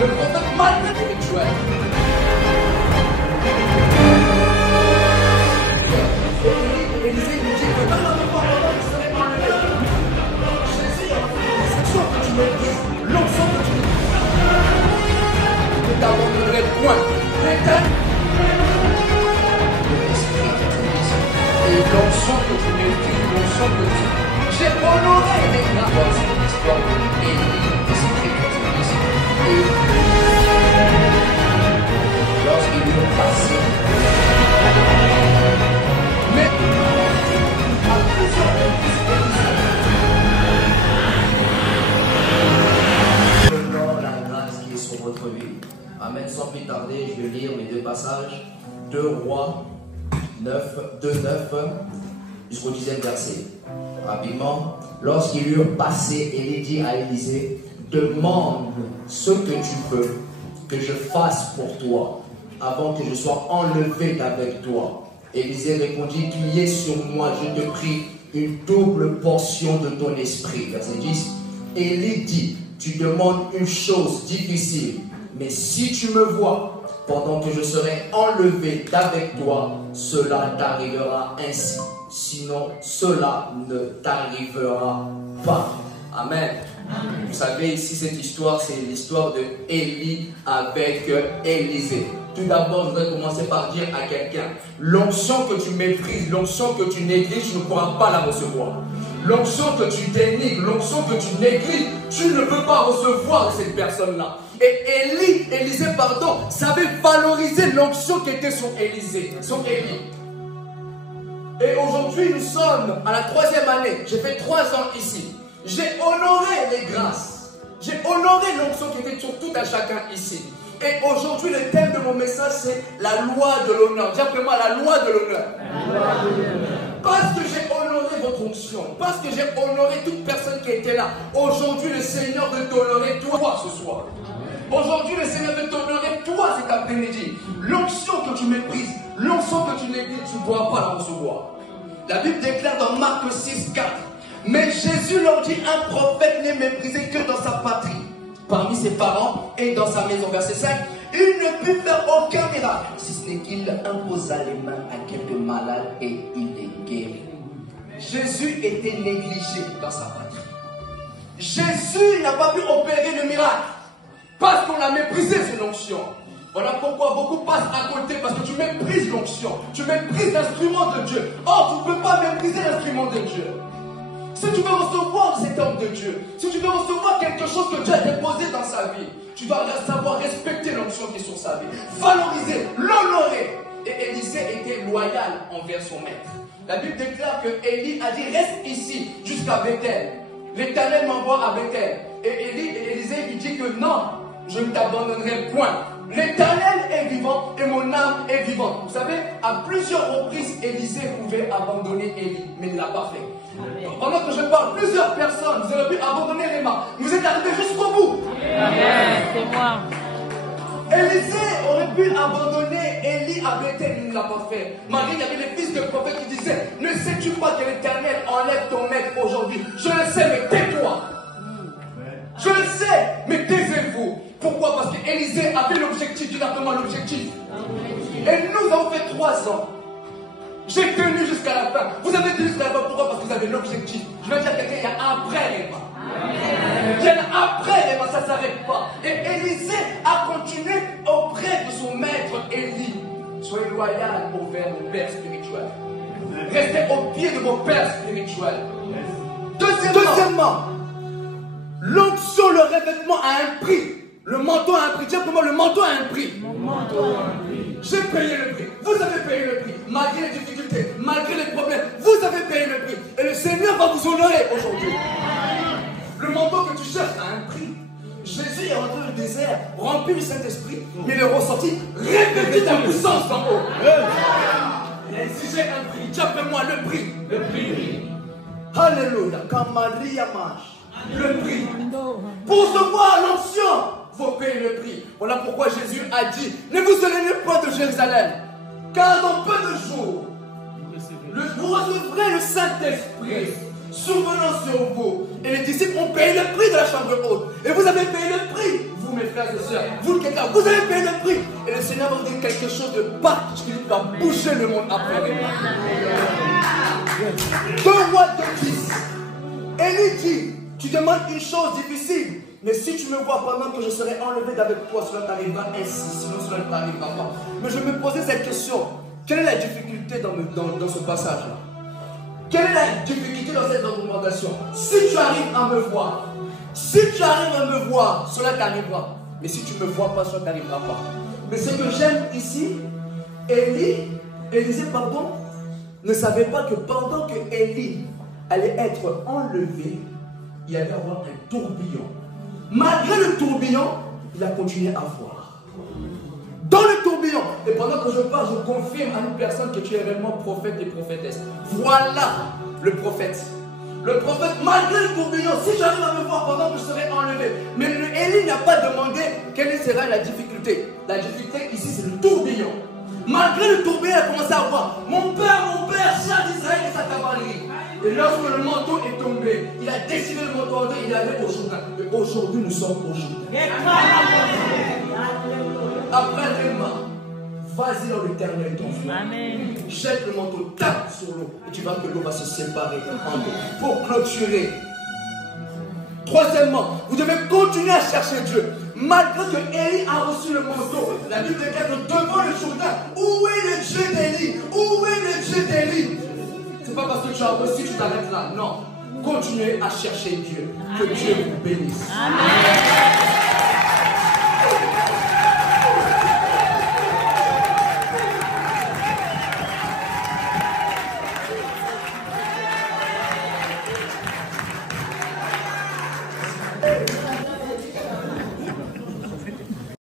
Le prophète malgré spirituel. Élisée lui dit que non, tu serais enlevé. Jésus a fait l'onction que tu méprises, l'onction que tu méprises. Je ne t'abandonnerai point. Et l'onction que tu méprises, l'onction que tu... J'ai honoré les gars. C'est l'histoire d'Élie, de ce créationnisme. Et lorsqu'il est passé, mais à plusieurs reprises, l'honneur, la grâce qui est sur votre vie. Amen. Sans plus tarder, je vais lire mes deux passages. 2 Rois 9, 2, 9 jusqu'au 10e verset. Rapidement, lorsqu'ils eurent passé, Élie dit à Élisée, demande ce que tu veux que je fasse pour toi avant que je sois enlevé d'avec toi. Élisée répondit, qu'il y ait sur moi, je te prie, une double portion de ton esprit. Verset 10. Élie dit, tu demandes une chose difficile, mais si tu me vois pendant que je serai enlevé d'avec toi, cela t'arrivera ainsi. Sinon, cela ne t'arrivera pas. Amen. Amen. Vous savez, ici, cette histoire, c'est l'histoire de Élie avec Élisée. Tout d'abord, je voudrais commencer par dire à quelqu'un, l'onction que tu méprises, l'onction que tu négliges, tu ne pourras pas la recevoir. L'onction que tu dénigres, l'onction que tu négliges, tu ne peux pas recevoir cette personne-là. Et Élisée, savait valoriser l'onction qui était sur Élisée, sur Élie. Et aujourd'hui, nous sommes à la 3e année. J'ai fait 3 ans ici. J'ai honoré les grâces. J'ai honoré l'onction qui était sur tout à chacun ici. Et aujourd'hui, le thème de mon message, c'est la loi de l'honneur. Dis après moi, la loi de l'honneur. Parce que j'ai honoré votre onction, parce que j'ai honoré toute personne qui était là, aujourd'hui, le Seigneur veut t'honorer toi ce soir. Aujourd'hui, le Seigneur veut t'honorer toi cet après-midi. L'onction que tu méprises, l'onction que tu négliges, tu ne pourras pas la recevoir. La Bible déclare dans Marc 6, 4. Mais Jésus leur dit, un prophète n'est méprisé que dans sa patrie, parmi ses parents et dans sa maison. Verset 5. Il ne put faire aucun miracle, si ce n'est qu'il imposa les mains à quelques malades et il les guérit. Jésus était négligé dans sa patrie. Jésus n'a pas pu opérer le miracle parce qu'on a méprisé son onction. Voilà pourquoi beaucoup passent à côté, parce que tu méprises l'onction, tu méprises l'instrument de Dieu. Or, tu ne peux pas mépriser l'instrument de Dieu. Si tu veux recevoir cet homme de Dieu, si tu veux recevoir quelque chose que Dieu a déposé dans sa vie, tu dois savoir respecter l'onction qui est sur sa vie, valoriser, l'honorer. Et Élisée était loyal envers son maître. La Bible déclare que Élie a dit, reste ici jusqu'à Bethel. L'Éternel m'envoie à Bethel. Et Élisée lui dit que non, je ne t'abandonnerai point. L'Éternel est vivant et mon âme est vivante. Vous savez, à plusieurs reprises, Élisée pouvait abandonner Élie, mais il ne l'a pas fait. Amen. Pendant que je parle, plusieurs personnes, vous avez pu abandonner les mains. Vous êtes arrivés jusqu'au bout. C'est moi. Élisée aurait pu abandonner Élie à Bethel, il ne l'a pas fait. Marie, il y avait les fils de prophètes qui disaient, ne sais-tu pas que l'Éternel enlève ton maître aujourd'hui? Je le sais, mais tais-toi. Je le sais, mais taisez-vous. Pourquoi? Parce qu'Élisée avait l'objectif, tout simplement l'objectif. Et nous avons fait 3 ans. J'ai tenu jusqu'à la fin. Vous avez tenu jusqu'à la fin, pourquoi? Parce que vous avez l'objectif. Je vais dire à quelqu'un, il y a après les mains. Il y a après les mains, ça ne s'arrête pas. Et Élisée a continué auprès de son maître Élie. Soyez loyal envers vos pères spirituels. Restez au pied de vos pères spirituels. Deuxièmement, l'onction, le revêtement a un prix. Le manteau a un prix. Dis comment le manteau a un prix. J'ai payé le prix. Vous avez payé le prix. Malgré les difficultés, malgré les problèmes, vous avez payé le prix. Et le Seigneur va vous honorer aujourd'hui. Le manteau que tu cherches a un prix. Jésus est rentré dans le désert, rempli du Saint-Esprit, mais il est ressorti revêtu de puissance d'en haut. Il a exigé un prix. Dis après moi le prix. Le prix. Alléluia. Quand Marie marche. Le prix. Pour recevoir l'onction, il faut payer le prix. Voilà pourquoi Jésus a dit, ne vous éloignez pas de Jérusalem, car dans peu de jours, vous recevrez le Saint-Esprit survenant sur vous. Et les disciples ont payé le prix de la chambre haute. Et vous avez payé le prix, vous mes frères frères et sœurs, vous qui êtes là, vous avez payé le prix. Et le Seigneur va vous dire quelque chose de particulier qui va bouger le monde après. 2 Rois 2:10. Élie dit, tu demandes une chose difficile, mais si tu me vois pendant que je serai enlevé d'avec toi, cela t'arrivera ainsi, sinon cela ne t'arrivera pas. Mais je me posais cette question, quelle est la difficulté dans ce passage-là? Quelle est la difficulté dans cette documentation? Si tu arrives à me voir, cela t'arrivera. Mais si tu ne me vois pas, cela ne t'arrivera pas. Mais ce que j'aime ici, Élisée, ne savait pas que pendant que Élie allait être enlevé, il allait avoir un tourbillon. Malgré le tourbillon, il a continué à voir. Dans le tourbillon, et pendant que je parle, je confirme à une personne que tu es réellement prophète et prophétesse. Voilà le prophète. Le prophète, malgré le tourbillon, si j'arrive à me voir pendant que je serai enlevé, mais Élie n'a pas demandé quelle sera la difficulté. La difficulté ici, c'est le tourbillon. Malgré le tourbillon, il a commencé à voir mon père, char d'Israël et sa cavalerie. Et lorsque le manteau est tombé, il a décidé le manteau, il est allé au Jourdain. Et aujourd'hui, nous sommes au Jourdain. Après Réma, vas-y dans l'éternel ton frère. Amen. Jette le manteau, tape sur l'eau. Et tu vas que l'eau va se séparer en deux. Pour clôturer. Troisièmement, vous devez continuer à chercher Dieu. Malgré que Élie a reçu le manteau, la Bible déclare que devant le Jourdain, où est le Dieu d'Élie? Où est le Dieu d'Élie? C'est pas parce que tu as reçu que tu t'arrêtes là. Non. Continuez à chercher Dieu. Que Dieu vous bénisse. Amen.